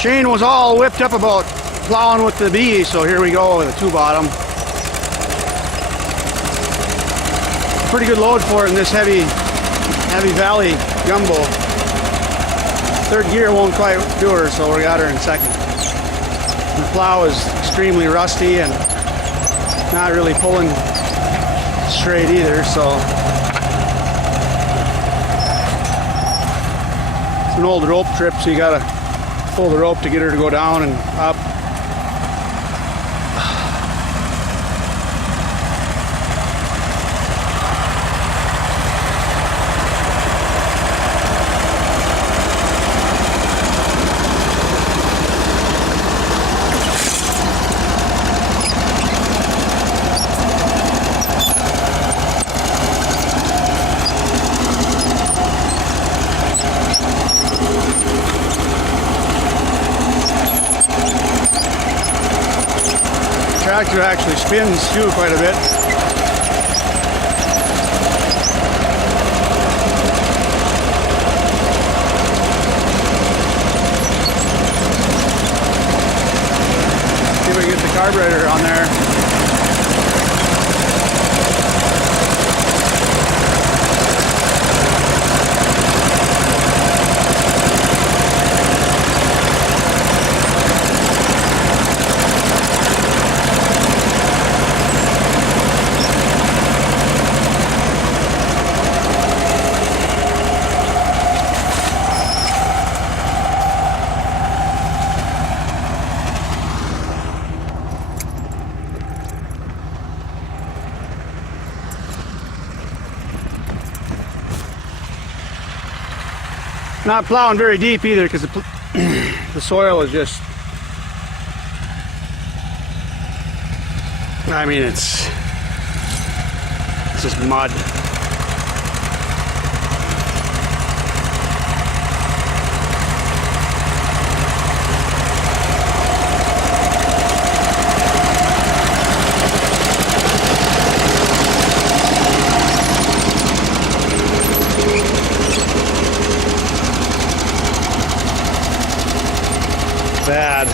Shane was all whipped up about plowing with the B, so here we go with a 2-bottom. Pretty good load for it in this heavy valley gumbo. Third gear won't quite do her, so we got her in second. The plow is extremely rusty and not really pulling straight either, so it's an old rope trip, so you gotta pull the rope to get her to go down and up. Tractor actually spins too quite a bit. See if we can get the carburetor on there. Not plowing very deep either because the soil is just, I mean, it's just mud. Bad.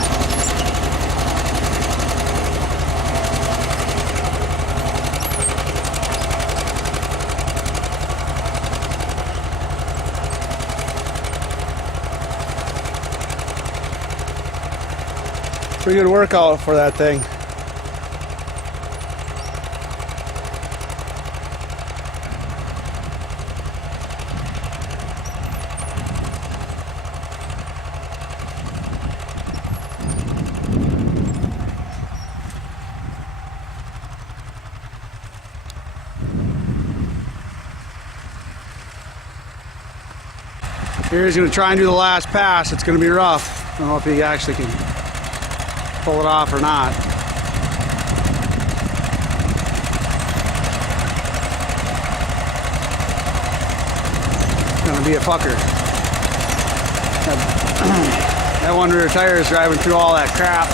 Pretty good workout for that thing. Here he's going to try and do the last pass. It's going to be rough. I don't know if he actually can pull it off or not. It's going to be a fucker. That one rear tire is driving through all that crap.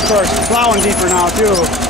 Of course, plowing deeper now too.